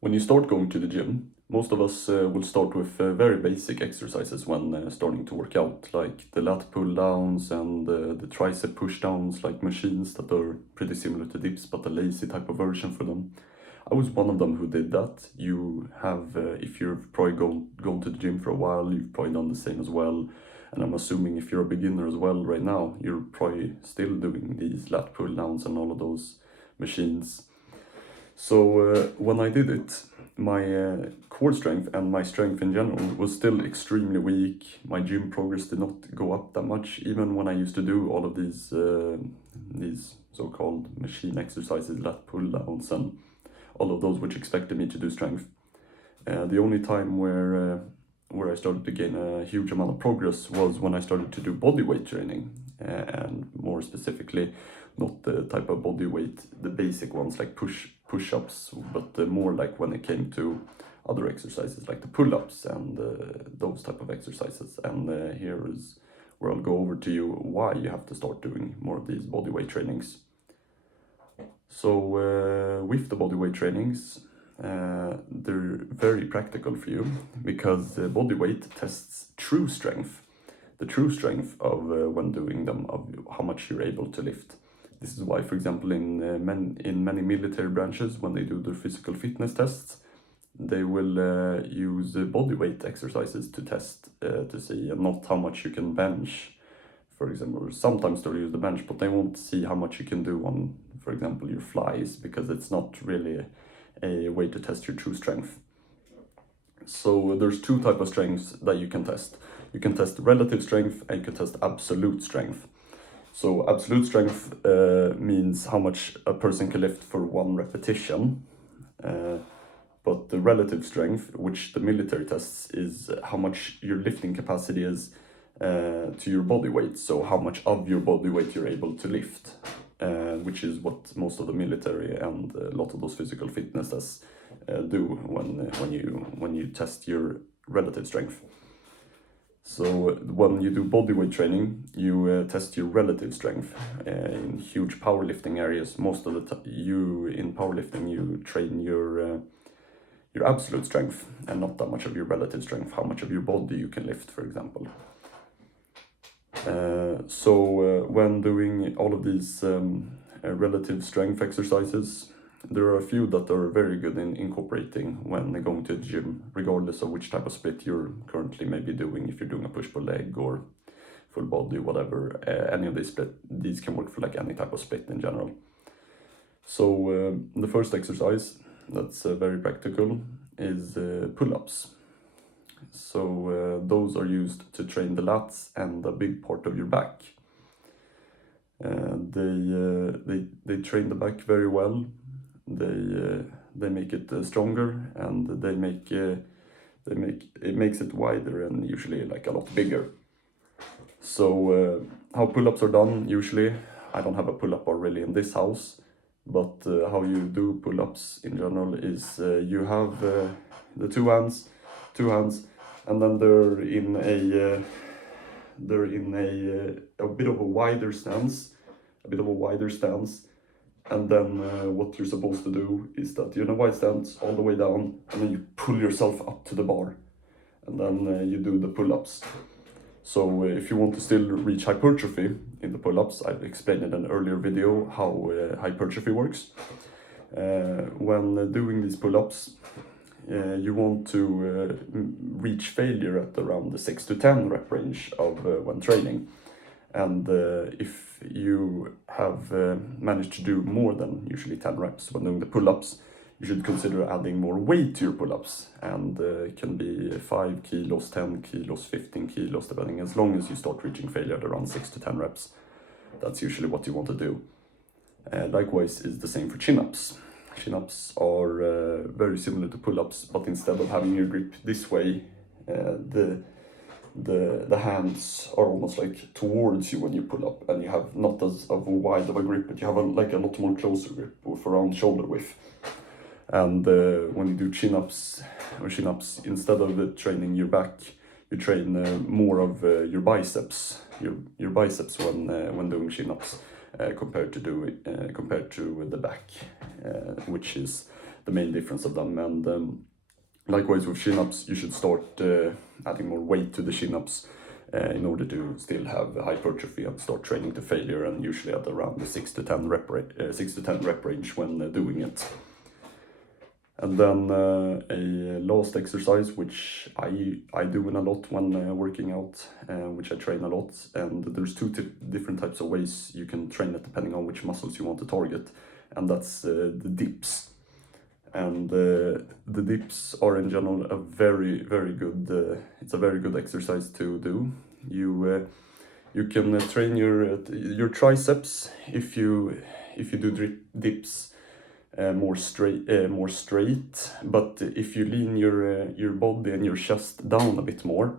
When you start going to the gym, most of us will start with very basic exercises when starting to work out, like the lat pull downs and the tricep push downs, like machines that are pretty similar to dips but a lazy type of version for them. I was one of them who did that. You have, if you've probably gone to the gym for a while, you've probably done the same as well. And I'm assuming if you're a beginner as well right now, you're probably still doing these lat pull downs and all of those machines. So when I did it, my core strength and my strength in general was still extremely weak. My gym progress did not go up that much, even when I used to do all of these so-called machine exercises, lat pull downs, and all of those which expected me to do strength. The only time where I started to gain a huge amount of progress was when I started to do body weight training, and more specifically, not the type of body weight, the basic ones like push-ups, but more like when it came to other exercises like the pull-ups and those type of exercises. And here is where I'll go over to you why you have to start doing more of these body weight trainings. So with the body weight trainings, they're very practical for you because body weight tests true strength, the true strength of when doing them, of how much you're able to lift. This is why, for example, in many military branches, when they do their physical fitness tests, they will use body weight exercises to test to see, and not how much you can bench, for example. Sometimes they'll use the bench, but they won't see how much you can do on, for example, your flies, because it's not really a way to test your true strength. So there's two types of strengths that you can test. You can test relative strength and you can test absolute strength. So absolute strength means how much a person can lift for one repetition. But the relative strength, which the military tests, is how much your lifting capacity is to your body weight. So how much of your body weight you're able to lift, which is what most of the military and a lot of those physical fitness tests do when you test your relative strength. So when you do bodyweight training, you test your relative strength in huge powerlifting areas. Most of the time, in powerlifting, you train your absolute strength and not that much of your relative strength, how much of your body you can lift, for example. So when doing all of these relative strength exercises, there are a few that are very good in incorporating when going to the gym, regardless of which type of split you're currently maybe doing. If you're doing a push-pull leg or full body, whatever, any of these can work for like any type of split in general. So the first exercise that's very practical is pull-ups. So those are used to train the lats and a big part of your back. They train the back very well. They make it stronger, and it makes it wider and usually like a lot bigger. So how pull-ups are done usually, I don't have a pull-up bar really in this house, but how you do pull-ups in general is you have the two hands, and then they're in a bit of a wider stance, and then what you're supposed to do is that you're in a wide stance all the way down, and then you pull yourself up to the bar, and then you do the pull-ups. So if you want to still reach hypertrophy in the pull-ups, I've explained in an earlier video how hypertrophy works. When doing these pull-ups, you want to reach failure at around the 6 to 10 rep range of when training. And if you have managed to do more than usually 10 reps when doing the pull-ups, you should consider adding more weight to your pull-ups. And it can be 5 kilos, 10 kilos, 15 kilos, depending, as long as you start reaching failure at around 6 to 10 reps. That's usually what you want to do. Likewise is the same for chin-ups. Chin-ups are very similar to pull-ups, but instead of having your grip this way, the hands are almost like towards you when you pull up, and you have not as of a wide of a grip, but you have a lot more closer grip with around shoulder width. And when you do chin-ups, instead of training your back, you train more of your biceps, your biceps when doing chin-ups, compared to the back, which is the main difference of them. And likewise with chin-ups, you should start adding more weight to the chin-ups in order to still have hypertrophy and start training to failure, and usually at around the 6 to 10 rep range when doing it. And then a last exercise, which I do in a lot when working out, which I train a lot. And there's two different types of ways you can train it depending on which muscles you want to target. And that's the dips. And the dips are in general a very, very good, it's a very good exercise to do. You can train your triceps if you do dips more straight, but if you lean your body and your chest down a bit more,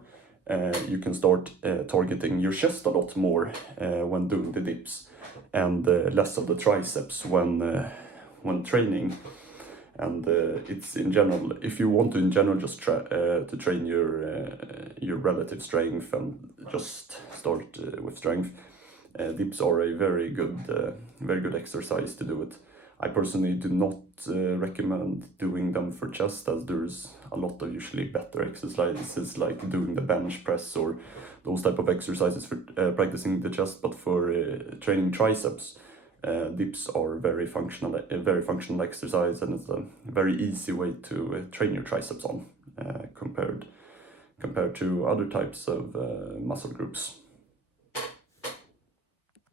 you can start targeting your chest a lot more when doing the dips, and less of the triceps when training. And it's in general, if you want to in general just try to train your relative strength and just start with strength, dips are a very good exercise to do it. I personally do not recommend doing them for chest, as there's a lot of usually better exercises like doing the bench press or those type of exercises for practicing the chest. But for training triceps, dips are a very functional exercise, and it's a very easy way to train your triceps on compared to other types of muscle groups.